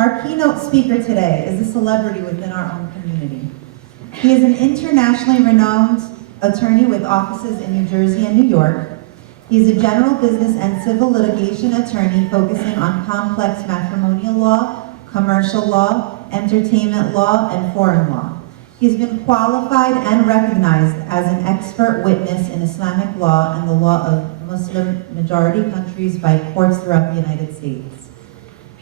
Our keynote speaker today is a celebrity within our own community. He is an internationally renowned attorney with offices in New Jersey and New York. He is a general business and civil litigation attorney focusing on complex matrimonial law, commercial law, entertainment law, and foreign law. He's been qualified and recognized as an expert witness in Islamic law and the law of Muslim majority countries by courts throughout the United States.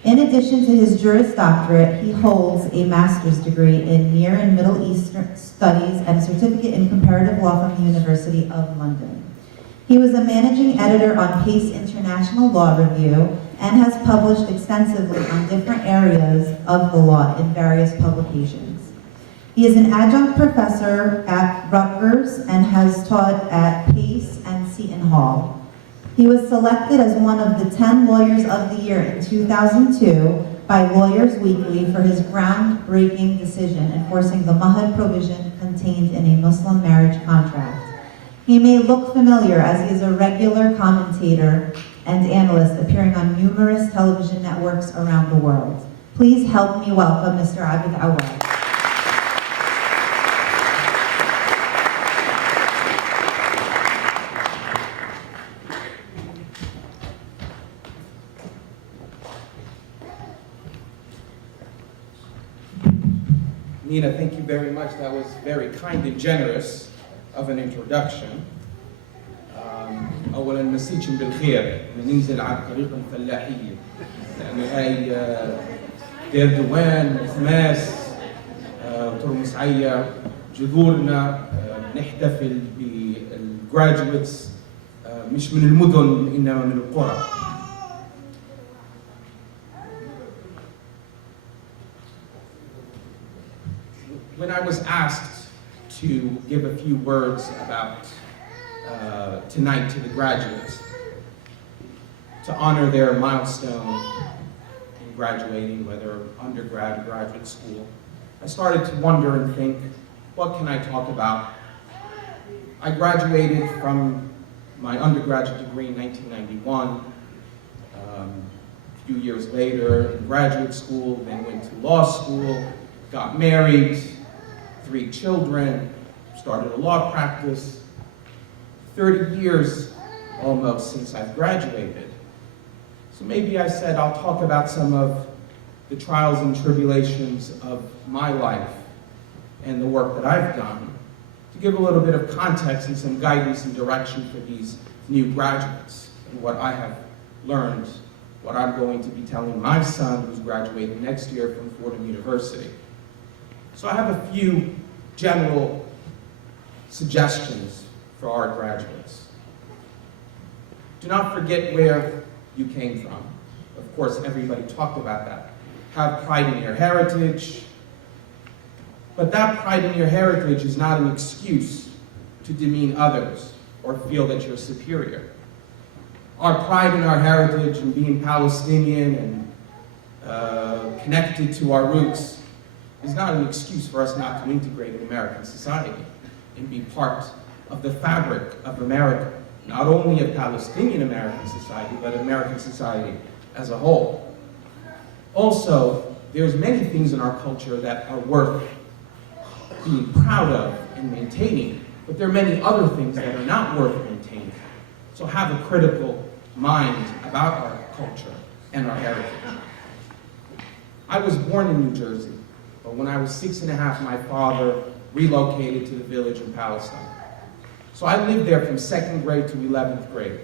In addition to his Juris Doctorate, he holds a master's degree in Near and Middle Eastern Studies and a certificate in comparative law from the University of London. He was a managing editor on Pace International Law Review and has published extensively on different areas of the law in various publications. He is an adjunct professor at Rutgers and has taught at Pace and Seton Hall. He was selected as one of the 10 Lawyers of the Year in 2002 by Lawyers Weekly for his groundbreaking decision enforcing the Mahar provision contained in a Muslim marriage contract. He may look familiar as he is a regular commentator and analyst appearing on numerous television networks around the world. Please help me welcome Mr. Abid Awad. Nina, thank you very much. That was very kind and generous of an introduction. أولاً مسيكم بالخير ننزل على الطريق الفلاحية لأنه هاي ديردوان وخماس وترمس عيا جذورنا نحتفل بالجراجويتس مش من المدن إنما من القرى. When I was asked to give a few words about tonight to the graduates, to honor their milestone in graduating, whether undergrad or graduate school, I started to wonder and think, what can I talk about? I graduated from my undergraduate degree in 1991. A few years later in graduate school, then went to law school, got married, 3 children, started a law practice. 30 years almost since I've graduated. So maybe I said I'll talk about some of the trials and tribulations of my life and the work that I've done to give a little bit of context and some guidance and direction for these new graduates and what I have learned, what I'm going to be telling my son who's graduating next year from Fordham University. So I have a few general suggestions for our graduates. Do not forget where you came from. Of course, everybody talked about that. Have pride in your heritage, but that pride in your heritage is not an excuse to demean others or feel that you're superior. Our pride in our heritage and being Palestinian and connected to our roots is not an excuse for us not to integrate in American society and be part of the fabric of America, not only of Palestinian American society, but American society as a whole. Also, there's many things in our culture that are worth being proud of and maintaining, but there are many other things that are not worth maintaining. So have a critical mind about our culture and our heritage. I was born in New Jersey, but when I was 6.5, my father relocated to the village in Palestine. So I lived there from 2nd grade to 11th grade.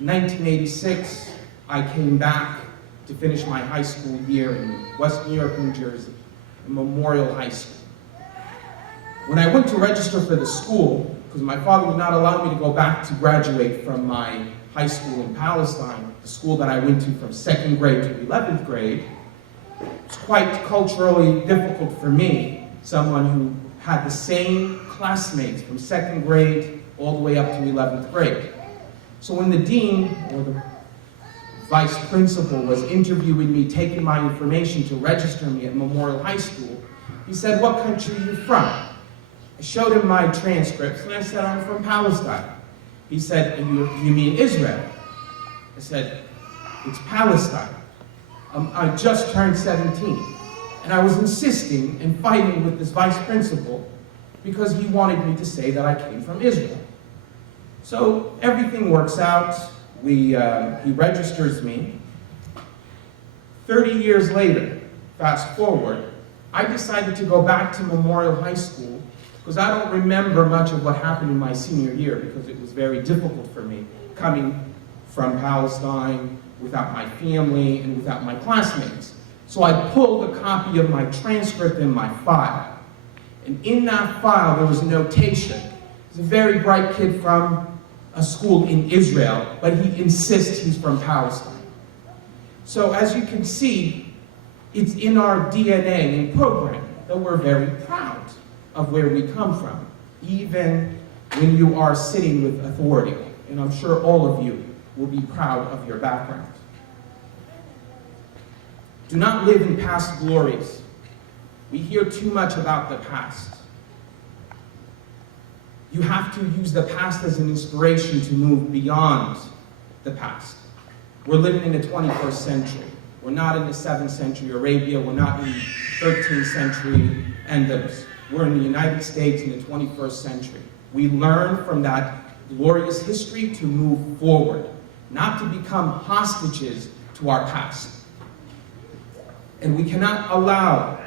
In 1986, I came back to finish my high school year in West New York, New Jersey, in Memorial High School. When I went to register for the school, because my father would not allow me to go back to graduate from my high school in Palestine, the school that I went to from 2nd grade to 11th grade, it was quite culturally difficult for me, someone who had the same classmates from 2nd grade all the way up to 11th grade. So when the dean or the vice principal was interviewing me, taking my information to register me at Memorial High School, he said, "What country are you from?" I showed him my transcripts and I said, "I'm from Palestine." He said, "And you mean Israel?" I said, "It's Palestine." I just turned 17. And I was insisting and fighting with this vice principal because he wanted me to say that I came from Israel. So everything works out. He registers me. 30 years later, fast forward, I decided to go back to Memorial High School because I don't remember much of what happened in my senior year because it was very difficult for me coming from Palestine without my family and without my classmates. So I pulled a copy of my transcript in my file. And in that file, there was a notation. He's a very bright kid from a school in Israel, but he insists he's from Palestine. So as you can see, it's in our DNA and program that we're very proud of where we come from, even when you are sitting with authority. And I'm sure all of you will be proud of your background. Do not live in past glories. We hear too much about the past. You have to use the past as an inspiration to move beyond the past. We're living in the 21st century. We're not in the 7th century Arabia. We're not in the 13th century Andalus. We're in the United States in the 21st century. We learn from that glorious history to move forward, not to become hostages to our past. And we cannot allow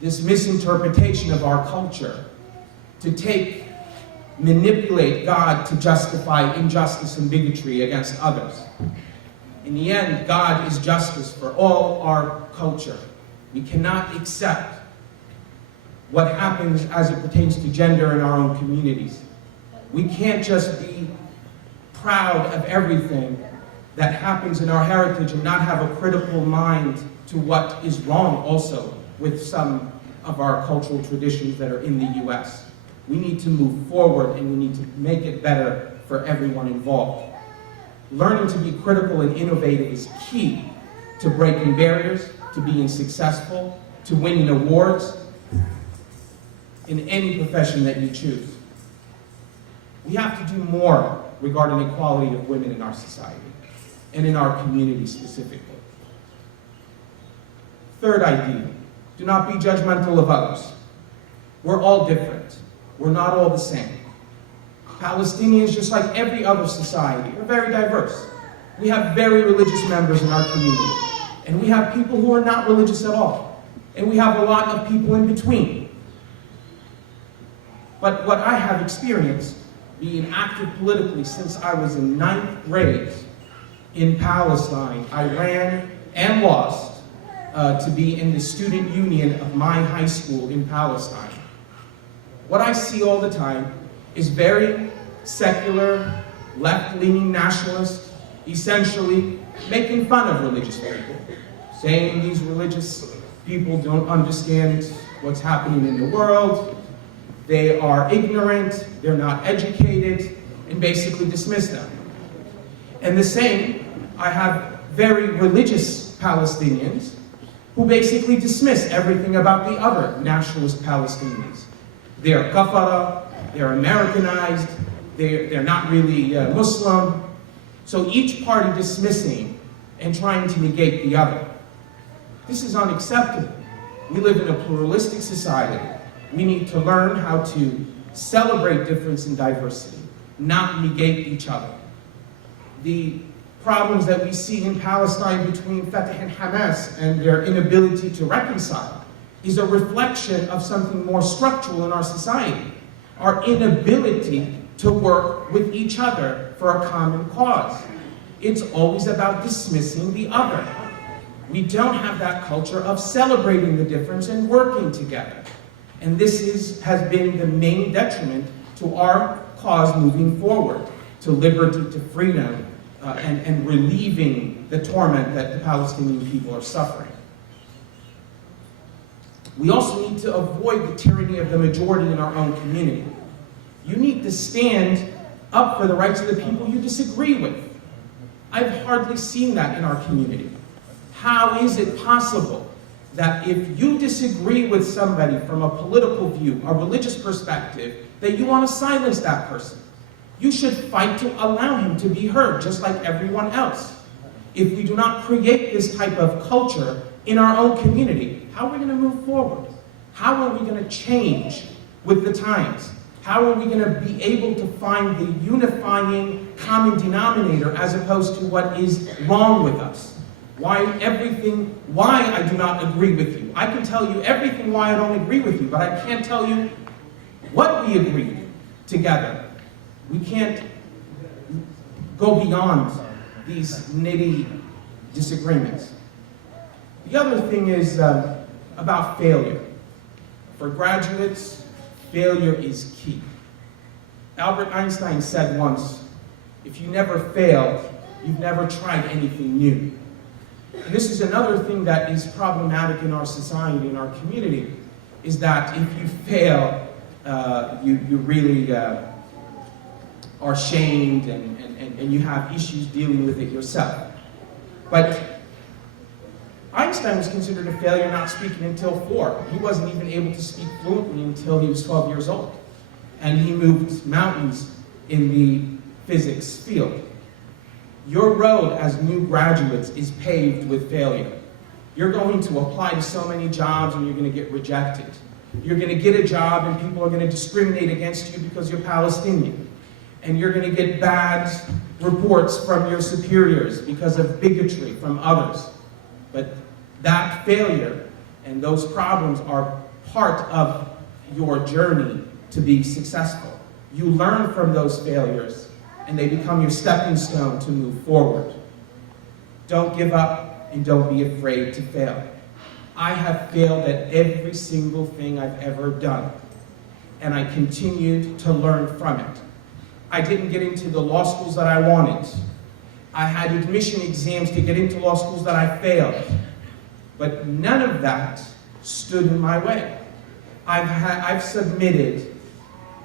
this misinterpretation of our culture to manipulate God to justify injustice and bigotry against others. In the end, God is justice for all our culture. We cannot accept what happens as it pertains to gender in our own communities. We can't just be proud of everything that happens in our heritage and not have a critical mind to what is wrong also with some of our cultural traditions that are in the U.S. We need to move forward and we need to make it better for everyone involved. Learning to be critical and innovative is key to breaking barriers, to being successful, to winning awards in any profession that you choose. We have to do more regarding equality of women in our society and in our community specifically. Third idea, do not be judgmental of others. We're all different. We're not all the same. Palestinians, just like every other society, are very diverse. We have very religious members in our community, and we have people who are not religious at all, and we have a lot of people in between. But what I have experienced, being active politically since I was in 9th grade in Palestine, I ran and lost to be in the student union of my high school in Palestine. What I see all the time is very secular, left-leaning nationalists, essentially making fun of religious people, saying these religious people don't understand what's happening in the world, they are ignorant, they're not educated, and basically dismiss them. And the same, I have very religious Palestinians who basically dismiss everything about the other nationalist Palestinians. They're kafara, they're Americanized, they're not really Muslim. So each party dismissing and trying to negate the other. This is unacceptable. We live in a pluralistic society. We need to learn how to celebrate difference and diversity, not negate each other. The problems that we see in Palestine between Fatah and Hamas and their inability to reconcile is a reflection of something more structural in our society, our inability to work with each other for a common cause. It's always about dismissing the other. We don't have that culture of celebrating the difference and working together. And this has been the main detriment to our cause moving forward, to liberty, to freedom, and relieving the torment that the Palestinian people are suffering. We also need to avoid the tyranny of the majority in our own community. You need to stand up for the rights of the people you disagree with. I've hardly seen that in our community. How is it possible that if you disagree with somebody from a political view, a religious perspective, that you want to silence that person? You should fight to allow him to be heard, just like everyone else. if we do not create this type of culture in our own community, how are we going to move forward? How are we going to change with the times? How are we going to be able to find the unifying common denominator as opposed to what is wrong with us? Why I do not agree with you. I can tell you everything why I don't agree with you, but I can't tell you what we agreed together. We can't go beyond these nitty disagreements. The other thing is about failure. For graduates, failure is key. Albert Einstein said once, if you never failed, you've never tried anything new. And this is another thing that is problematic in our society, in our community, is that if you fail, you really are shamed and you have issues dealing with it yourself. But Einstein was considered a failure not speaking until 4. He wasn't even able to speak fluently until he was 12 years old. And he moved mountains in the physics field. Your road as new graduates is paved with failure. You're going to apply to so many jobs and you're going to get rejected. You're going to get a job and people are going to discriminate against you because you're Palestinian. And you're going to get bad reports from your superiors because of bigotry from others. But that failure and those problems are part of your journey to be successful. You learn from those failures and they become your stepping stone to move forward. Don't give up and don't be afraid to fail. I have failed at every single thing I've ever done, and I continued to learn from it. I didn't get into the law schools that I wanted. I had admission exams to get into law schools that I failed, but none of that stood in my way. I've submitted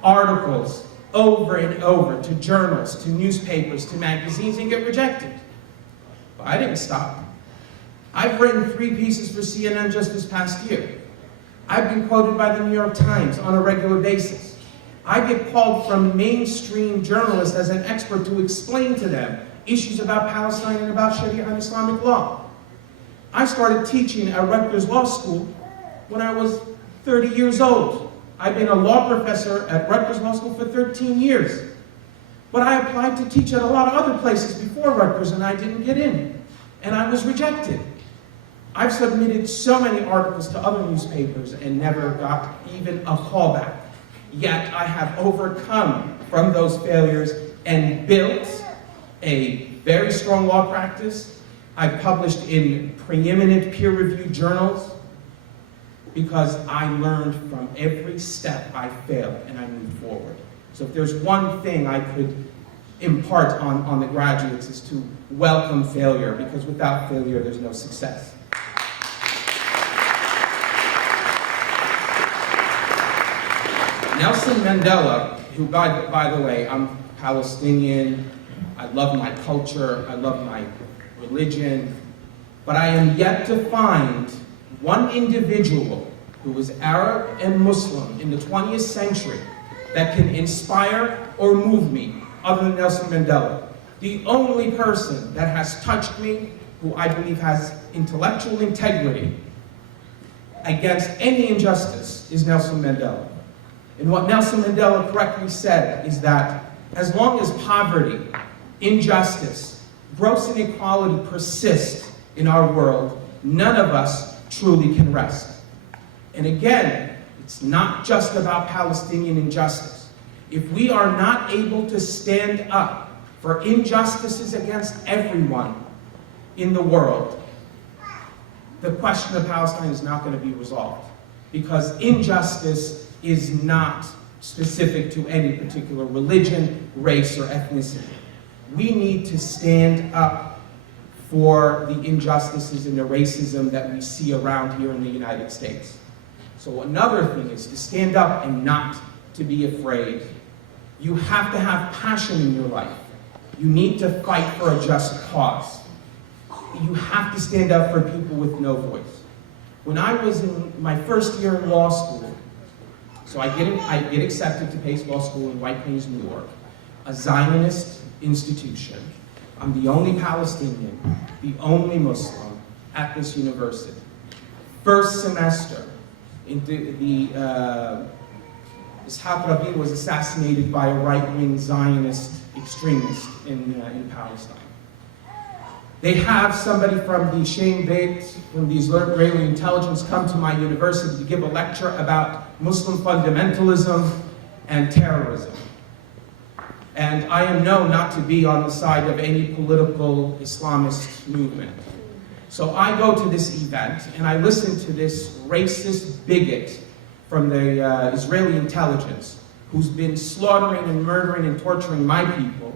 articles over and over to journals, to newspapers, to magazines, and get rejected. But I didn't stop. I've written 3 pieces for CNN just this past year. I've been quoted by the New York Times on a regular basis. I get called from mainstream journalists as an expert to explain to them issues about Palestine and about Sharia and Islamic law. I started teaching at Rutgers Law School when I was 30 years old. I've been a law professor at Rutgers Law School for 13 years. But I applied to teach at a lot of other places before Rutgers and I didn't get in. And I was rejected. I've submitted so many articles to other newspapers and never got even a callback. Yet I have overcome from those failures and built a very strong law practice. I've published in preeminent peer-reviewed journals because I learned from every step I failed and I moved forward. So if there's one thing I could impart on the graduates is to welcome failure, because without failure there's no success. Nelson Mandela, who by the way, I'm Palestinian, I love my culture, I love my religion, but I am yet to find one individual who was Arab and Muslim in the 20th century that can inspire or move me other than Nelson Mandela. The only person that has touched me, who I believe has intellectual integrity against any injustice, is Nelson Mandela. And what Nelson Mandela correctly said is that as long as poverty, injustice, gross inequality persist in our world, none of us truly can rest. And again, it's not just about Palestinian injustice. If we are not able to stand up for injustices against everyone in the world, the question of Palestine is not going to be resolved. Because injustice is not specific to any particular religion, race, or ethnicity. We need to stand up for the injustices and the racism that we see around here in the United States. So another thing is to stand up and not to be afraid. You have to have passion in your life. You need to fight for a just cause. You have to stand up for people with no voice. When I was in my first year in law school, so I get accepted to Pace Law School in White Plains, New York, a Zionist institution. I'm the only Palestinian, the only Muslim at this university. First semester, Ishaq Rabin was assassinated by a right-wing Zionist extremist in Palestine. They have somebody from the Shin Bet, from the Israeli intelligence, come to my university to give a lecture about Muslim fundamentalism and terrorism. And I am known not to be on the side of any political Islamist movement. So I go to this event and I listen to this racist bigot from the Israeli intelligence, who's been slaughtering and murdering and torturing my people,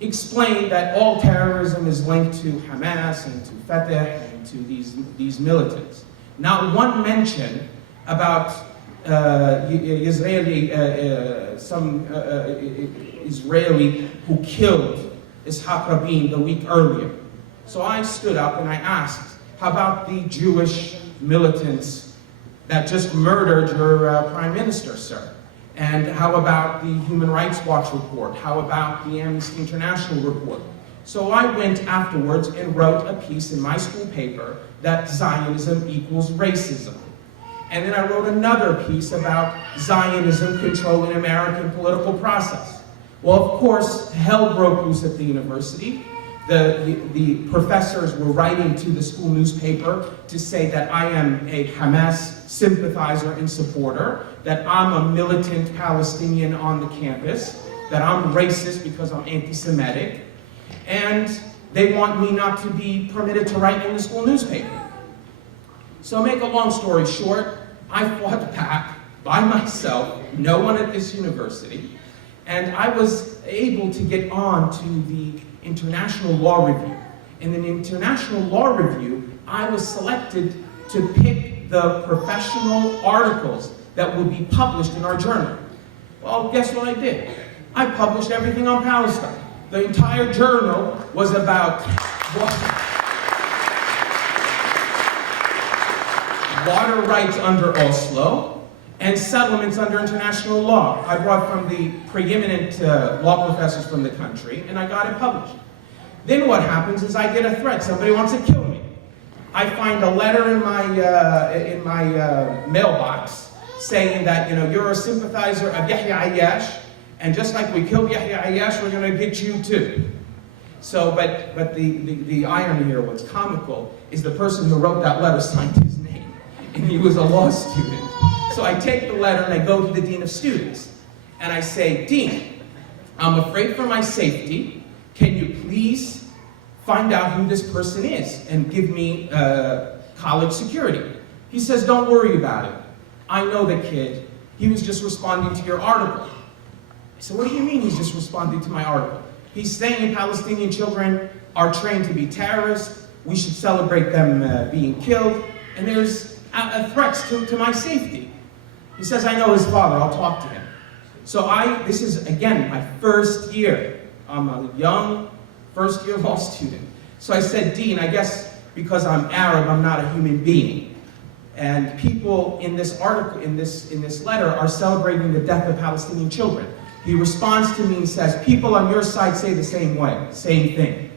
explain that all terrorism is linked to Hamas and to Fatah and to these militants. Not one mention about some Israeli who killed Ishaq Rabin the week earlier. So I stood up and I asked, how about the Jewish militants that just murdered your prime minister, sir? And how about the Human Rights Watch report? How about the Amnesty International report? So I went afterwards and wrote a piece in my school paper that Zionism equals racism. And then I wrote another piece about Zionism controlling American political process. Well, of course, hell broke loose at the university. The professors were writing to the school newspaper to say that I am a Hamas sympathizer and supporter, that I'm a militant Palestinian on the campus, that I'm racist because I'm anti-Semitic, and they want me not to be permitted to write in the school newspaper. So make a long story short, I fought back by myself, no one at this university, and I was able to get on to the International Law Review. In an International Law Review, I was selected to pick the professional articles that would be published in our journal. Well, guess what I did? I published everything on Palestine. The entire journal was about water rights under Oslo and settlements under international law. I brought from the preeminent law professors from the country, and I got it published. Then what happens is I get a threat. Somebody wants to kill me. I find a letter in my mailbox saying that, you know, you're a sympathizer of Yahya Ayyash, and just like we killed Yahya Ayyash, we're going to get you too. So, but the irony here, what's comical, is the person who wrote that letter signed his name, and he was a law student. So I take the letter and I go to the Dean of Students, and I say, Dean, I'm afraid for my safety. Can you please find out who this person is and give me college security? He says, don't worry about it. I know the kid. He was just responding to your article. I said, what do you mean he's just responding to my article? He's saying Palestinian children are trained to be terrorists. We should celebrate them being killed. And there's threats to my safety. He says, I know his father. I'll talk to him. So this is, again, my first year. I'm a young first-year law student. So I said, Dean, I guess because I'm Arab, I'm not a human being. And people in this article, in this letter, are celebrating the death of Palestinian children. He responds to me and says, people on your side say the same thing.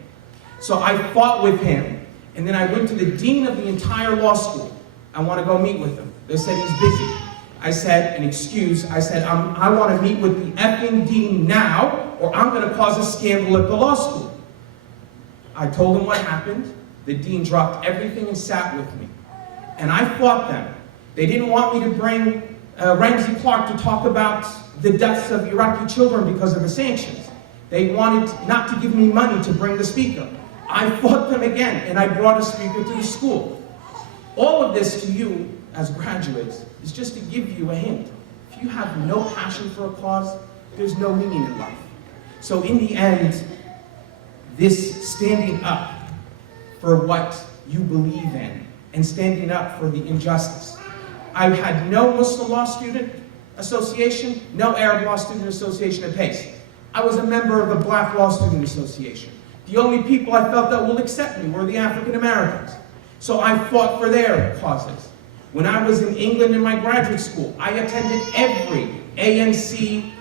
So I fought with him, and then I went to the dean of the entire law school. I want to go meet with him. They said he's busy. I said, an excuse, I said, I want to meet with the effing dean now, or I'm going to cause a scandal at the law school. I told him what happened. The dean dropped everything and sat with me. And I fought them. They didn't want me to bring Ramsey Clark to talk about the deaths of Iraqi children because of the sanctions. They wanted not to give me money to bring the speaker. I fought them again, and I brought a speaker to the school. All of this to you, as graduates, is just to give you a hint. If you have no passion for a cause, there's no meaning in life. So in the end, this standing up for what you believe in and standing up for the injustice. I've had no Muslim Law Student Association, no Arab Law Student Association at Pace. I was a member of the Black Law Student Association. The only people I felt that will accept me were the African Americans. So I fought for their causes. When I was in England in my graduate school, I attended every ANC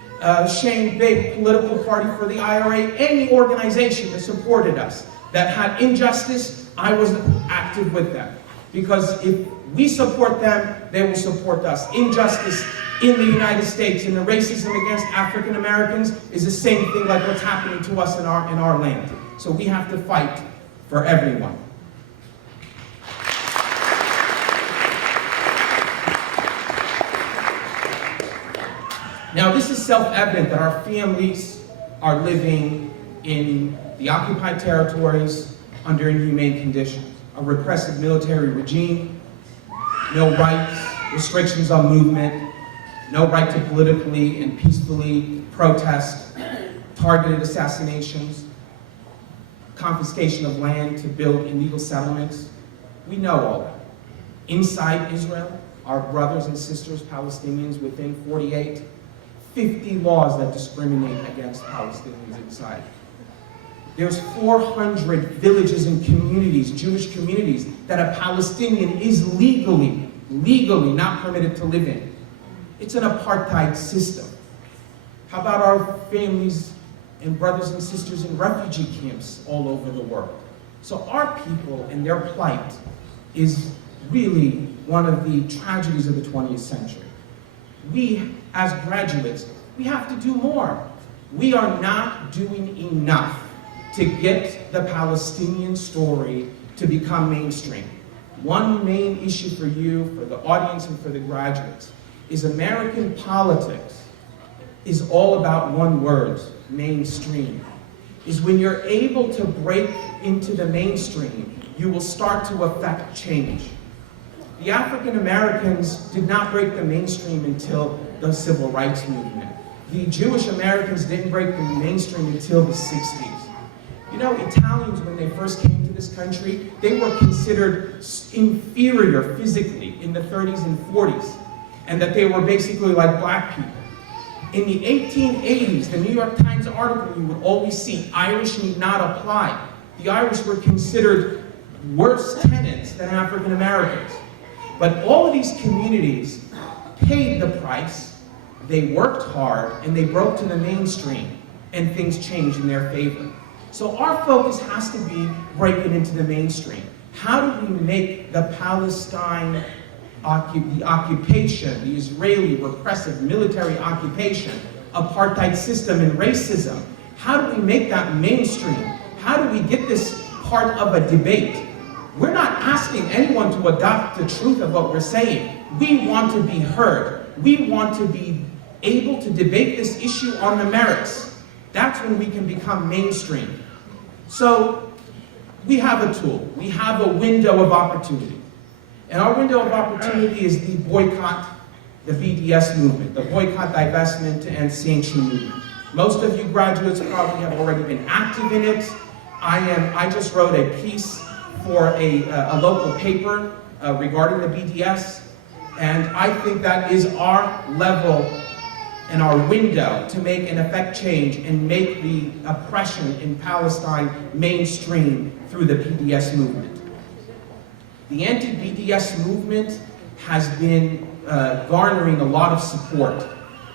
Shane Big, political party for the IRA, any organization that supported us, that had injustice, I was active with them. Because if we support them, they will support us. Injustice in the United States and the racism against African Americans is the same thing like what's happening to us in our land. So we have to fight for everyone. Now, this is self-evident that our families are living in the occupied territories under inhumane conditions. A repressive military regime, no rights, restrictions on movement, no right to politically and peacefully protest, targeted assassinations, confiscation of land to build illegal settlements. We know all that. Inside Israel, our brothers and sisters, Palestinians within 48, 50 laws that discriminate against Palestinians inside. There's 400 villages and communities, Jewish communities, that a Palestinian is legally not permitted to live in. It's an apartheid system. How about our families and brothers and sisters in refugee camps all over the world? So our people and their plight is really one of the tragedies of the 20th century. We, as graduates, we have to do more. We are not doing enough to get the Palestinian story to become mainstream. One main issue for you, for the audience, and for the graduates is American politics is all about one word, mainstream. Is when you're able to break into the mainstream, you will start to affect change. The African Americans did not break the mainstream until the Civil Rights Movement. The Jewish Americans didn't break the mainstream until the 60s. You know, Italians, when they first came to this country, they were considered inferior physically in the 30s and 40s, and that they were basically like black people. In the 1880s, the New York Times article, you would always see, Irish need not apply. The Irish were considered worse tenants than African Americans. But all of these communities paid the price, they worked hard, and they broke to the mainstream, and things changed in their favor. So our focus has to be breaking into the mainstream. How do we make the Palestine the occupation, the Israeli repressive military occupation, apartheid system, and racism, how do we make that mainstream? How do we get this part of a debate? We're not asking anyone to adopt the truth of what we're saying. We want to be heard. We want to be able to debate this issue on the merits. That's when we can become mainstream. So we have a tool. We have a window of opportunity. And our window of opportunity is the boycott, the BDS movement, the boycott, divestment, and sanction movement. Most of you graduates probably have already been active in it. I just wrote a piece for a local paper regarding the BDS, and I think that is our level and our window to make and effect change and make the oppression in Palestine mainstream through the BDS movement. The anti-BDS movement has been garnering a lot of support.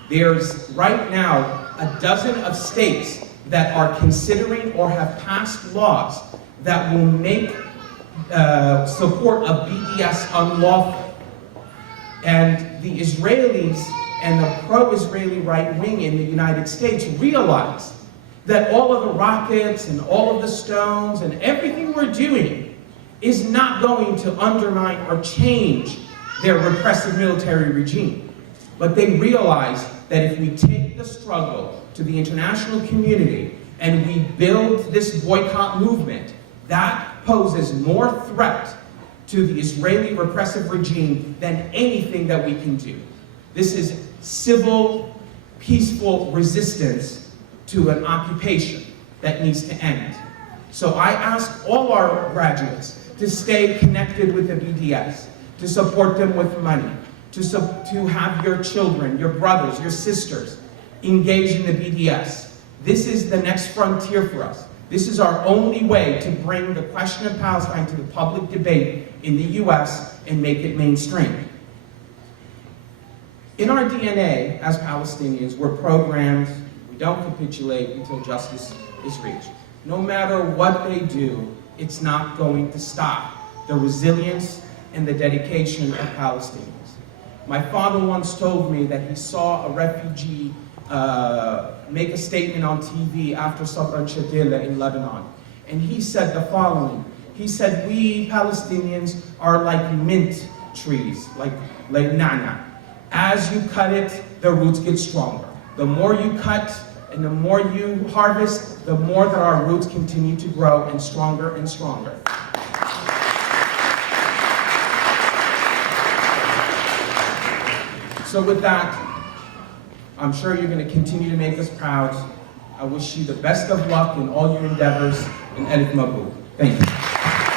There's right now a dozen of states that are considering or have passed laws that will make support of BDS unlawful. And the Israelis and the pro-Israeli right wing in the United States realize that all of the rockets and all of the stones and everything we're doing is not going to undermine or change their repressive military regime. But they realize that if we take the struggle to the international community and we build this boycott movement, that poses more threat to the Israeli repressive regime than anything that we can do. This is civil, peaceful resistance to an occupation that needs to end. So I ask all our graduates to stay connected with the BDS, to support them with money, to have your children, your brothers, your sisters engage in the BDS. This is the next frontier for us. This is our only way to bring the question of Palestine to the public debate in the US and make it mainstream. In our DNA, as Palestinians, we're programmed, we don't capitulate until justice is reached. No matter what they do, it's not going to stop the resilience and the dedication of Palestinians. My father once told me that he saw a refugee make a statement on TV after Sabra al-Shatila in Lebanon. And he said the following. He said, we Palestinians are like mint trees, like na'na. As you cut it, the roots get stronger. The more you cut and the more you harvest, the more that our roots continue to grow and stronger and stronger. So with that, I'm sure you're going to continue to make us proud. I wish you the best of luck in all your endeavors, and Elif Mabrouk. Thank you.